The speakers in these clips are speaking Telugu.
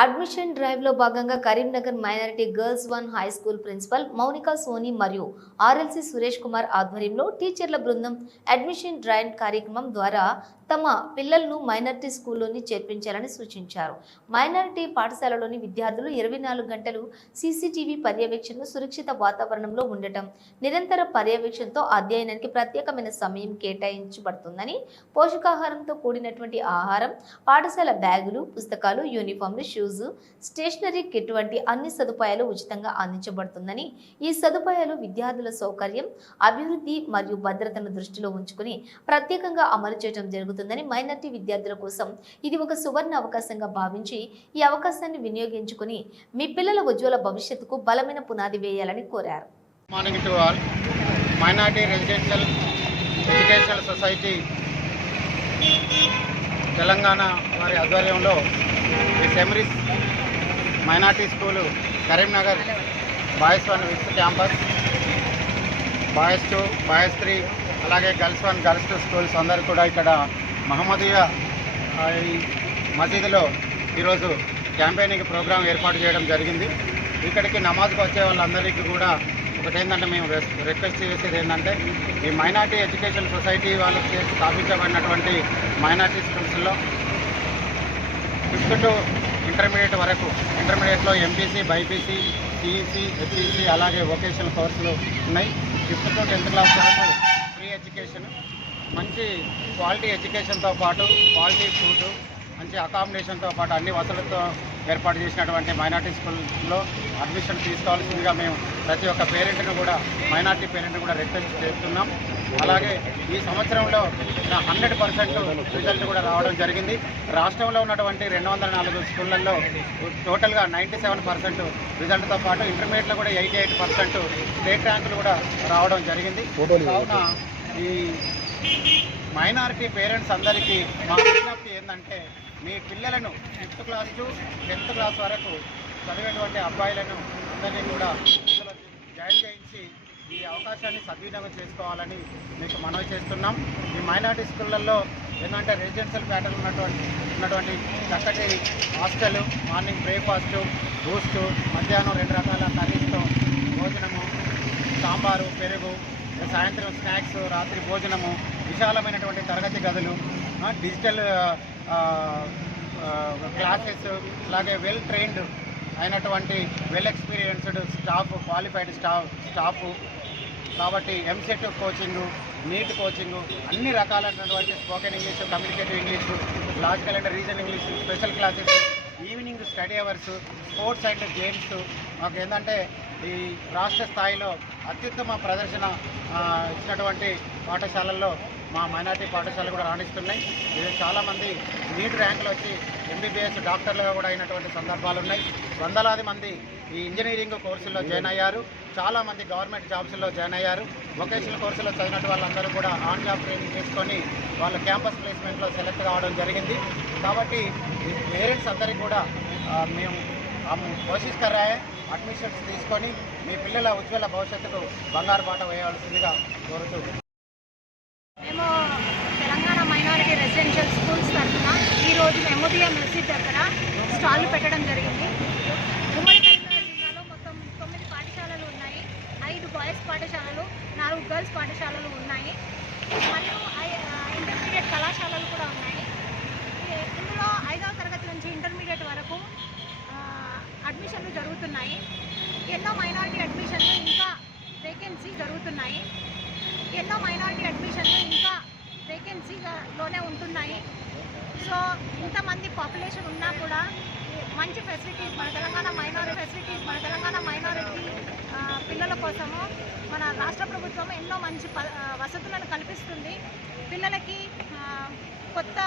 అడ్మిషన్ డ్రైవ్ లో భాగంగా Karimnagar minority girls 1 high school principal Mounika Soni మరియు ఆర్ఎల్సి సురేష్ కుమార్ ఆధ్వర్యంలో టీచర్ల బృందం అడ్మిషన్ డ్రైవ్ కార్యక్రమం ద్వారా తమ పిల్లలను మైనారిటీ స్కూల్లోని చేర్పించాలని సూచించారు. మైనారిటీ పాఠశాలలోని విద్యార్థులు 24 గంటలు సీసీటీవీ పర్యవేక్షణలో సురక్షిత వాతావరణంలో ఉండటం, నిరంతర పర్యవేక్షణతో అధ్యయనానికి ప్రత్యేకమైన సమయం కేటాయించబడుతుందని, పోషకాహారంతో కూడినటువంటి ఆహారం, పాఠశాల బ్యాగులు, పుస్తకాలు, యూనిఫామ్లు, షూస్, స్టేషనరీ కిట్ వంటి అన్ని సదుపాయాలు ఉచితంగా అందించబడుతుందని, ఈ సదుపాయాలు విద్యార్థుల సౌకర్యం, అభివృద్ధి మరియు భద్రతను దృష్టిలో ఉంచుకుని ప్రత్యేకంగా అమలు చేయడం జరుగుతుందని, మైనారిటీ విద్యార్థుల కోసం ఇది ఒక సువర్ణ అవకాశంగా భావించి ఈ అవకాశాన్ని వినియోగించుకుని మీ పిల్లల ఉజ్వల భవిష్యత్తుకు బలమైన పునాది వేయాలని కోరారు. Morning to all. Minority residential educational society Telangana వారి ఆధ్వర్యంలో ఈ సెమరీస్ మైనారిటీ స్కూలు కరీంనగర్ బాయ్స్ 1 విక్స్ క్యాంపస్, బాయ్స్ 2, బాయ్స్ 3 అలాగే గర్ల్స్ 1, గర్ల్స్ 2 స్కూల్స్ అందరూ కూడా ఇక్కడ మహమ్మదీయా ఈ మసీదులో ఈరోజు క్యాంపెయినింగ్ ప్రోగ్రాం ఏర్పాటు చేయడం జరిగింది. ఇక్కడికి నమాజ్కి వచ్చే వాళ్ళందరికీ కూడా ఒకటేంటంటే మేము రిక్వెస్ట్ చేసేది ఏంటంటే ఈ మైనారిటీ ఎడ్యుకేషన్ సొసైటీ వాళ్ళకి చేసి స్థాపించబడినటువంటి మైనారిటీ స్కూల్స్లో 5th to ఇంటర్మీడియట్ వరకు, ఇంటర్మీడియట్లో ఎంపీసీ, బైపీసీ, సిఈసీ, హెచ్ఈసీ అలాగే వొకేషనల్ కోర్సులు ఉన్నాయి. 5th to 10th క్లాస్ వరకు ఫ్రీ ఎడ్యుకేషన్, మంచి క్వాలిటీ ఎడ్యుకేషన్తో పాటు క్వాలిటీ ఫుడ్, మంచి అకామిడేషన్తో పాటు అన్ని వసతులతో ఏర్పాటు చేసినటువంటి మైనారిటీ స్కూల్లో అడ్మిషన్ తీసుకోవాల్సిందిగా మేము ప్రతి ఒక్క పేరెంట్ను కూడా, మైనారిటీ పేరెంట్ని కూడా రిక్వెస్ట్ చేస్తున్నాం. అలాగే ఈ సంవత్సరంలో 100% రిజల్ట్ కూడా రావడం జరిగింది. రాష్ట్రంలో ఉన్నటువంటి 204 స్కూళ్ళల్లో టోటల్గా 97% రిజల్ట్తో పాటు ఇంటర్మీడియట్లో కూడా 88% స్టేట్ ర్యాంకులు కూడా రావడం జరిగింది. కావున ఈ మైనారిటీ పేరెంట్స్ అందరికీ మా విజ్ఞప్తి ఏంటంటే మీ పిల్లలను 5th class to 10th class వరకు చదివేటువంటి అబ్బాయిలను అందరినీ కూడా ఇందులో జాయిన్ చేయించి ఈ అవకాశాన్ని సద్వినియోగం చేసుకోవాలని మీకు మనవి చేస్తున్నాం. ఈ మైనారిటీ స్కూళ్ళల్లో ఏంటంటే రెసిడెన్షియల్ ప్యాటర్న్ ఉన్నటువంటి చక్కటి హాస్టల్, మార్నింగ్ బ్రేక్ఫాస్టు, బూస్టు, మధ్యాహ్నం 2 రకాల కర్రీస్తో భోజనము, సాంబారు, పెరుగు, సాయంత్రం స్నాక్స్, రాత్రి భోజనము, విశాలమైనటువంటి తరగతి గదులు, డిజిటల్ క్లాసెస్, అలాగే వెల్ ట్రైన్డ్ అయినటువంటి well experienced staff, qualified staff కాబట్టి ఎంసెట్ కోచింగు, నీట్ కోచింగు, అన్ని రకాలైనటువంటి spoken English, communicative English, logical and reason English, special classes, evening study hours, sports and games. మాకు ఏంటంటే ఈ రాష్ట్ర స్థాయిలో అత్యుత్తమ ప్రదర్శన ఇచ్చినటువంటి పాఠశాలల్లో మా మైనారిటీ పాఠశాలలు కూడా రాణిస్తున్నాయి. ఇది చాలామంది నీట్ ర్యాంకులు వచ్చి ఎంబీబీఎస్ డాక్టర్లుగా కూడా అయినటువంటి సందర్భాలు ఉన్నాయి. వందలాది మంది ఈ ఇంజనీరింగ్ కోర్సుల్లో జాయిన్ అయ్యారు. చాలామంది గవర్నమెంట్ జాబ్స్లో జాయిన్ అయ్యారు. వొకేషనల్ కోర్సులో చదివినట్టు వాళ్ళందరూ కూడా ఆన్ జాబ్ ట్రైనింగ్ చేసుకొని వాళ్ళు క్యాంపస్ ప్లేస్మెంట్లో సెలెక్ట్ కావడం జరిగింది. కాబట్టి పేరెంట్స్ అందరికీ కూడా మేము కోషిష్ కర్రాయే అడ్మిషన్స్ తీసుకొని మీ పిల్లల ఉజ్వల భవిష్యత్తుకు బంగారు బాట వేయవలసిందిగా కోరుతూ మేము తెలంగాణ మైనారిటీ రెసిడెన్షియల్ స్కూల్స్ తరఫున ఈరోజు మెమోరియా మసీద్ దగ్గర స్టాల్ పెట్టడం జరిగింది. ఉమ్మడి కరీంనగర్ జిల్లాలో మొత్తం 9 పాఠశాలలు ఉన్నాయి. 5 బాయ్స్ పాఠశాలలు, 4 గర్ల్స్ పాఠశాలలు ఉన్నాయి. మరియు ఇంటర్మీడియట్ కళాశాలలు కూడా ఉన్నాయి. ఇందులో 5వ తరగతి నుంచి ఇంటర్మీడియట్ వరకు అడ్మిషన్లు జరుగుతున్నాయి. ఎన్నో మైనారిటీ అడ్మిషన్లు ఇంకా వేకెన్సీ జరుగుతున్నాయి. ఎన్నో మైనారిటీ అడ్మిషన్లు ఇంకా వేకెన్సీలోనే ఉంటున్నాయి. సో ఇంతమంది పాపులేషన్ ఉన్నా కూడా మంచి ఫెసిలిటీస్ మన తెలంగాణ మైనారిటీ పిల్లల కోసము మన రాష్ట్ర ప్రభుత్వం ఎన్నో మంచి వసతులను కల్పిస్తుంది. పిల్లలకి కొత్త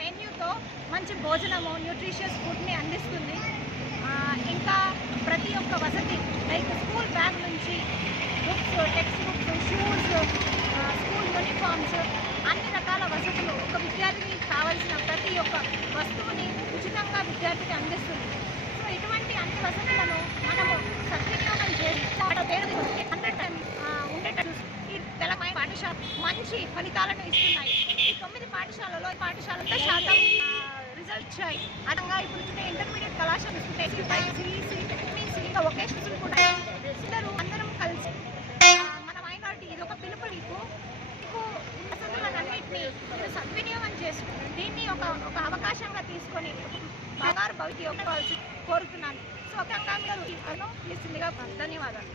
మెన్యూతో మంచి భోజనము, న్యూట్రిషియస్ ఫుడ్ని అందిస్తుంది. ఇంకా ప్రతి ఒక్క వసతి లైక్ స్కూల్ బ్యాగ్ నుంచి books, text books, shoes, school uniforms, అన్ని రకాల వసతులు ఒక విద్యార్థికి కావాల్సిన ప్రతి ఒక్క వస్తువుని ఉచితంగా విద్యార్థికి అందిస్తుంది. సో ఇటువంటి అన్ని వసతులను మనము సద్వినియోగం చేసి ఉండేటట్టు ఈ తెలంగాణ పాఠశాల మంచి ఫలితాలను ఇస్తున్నాయి. ఈ 9 పాఠశాలలో శాతం రిజల్ట్ వచ్చాయి. అదంగా ఇప్పుడు ఇంటర్మీడియట్ కళాశాల సిఈసి ఎంఈసి ఇంకా వొకేషనల్ కూడా అందరం కలిసి మన మైనారిటీ ఇది ఒక పిలుపు మీకు వసతులన్నింటినీ మీరు సద్వినియోగం చేసుకుని దీన్ని ఒక అవకాశంగా తీసుకొని బంగారు భవిష్యత్తు కోరుతున్నాను. సో మీరు ఇస్తుందిగా ధన్యవాదాలు.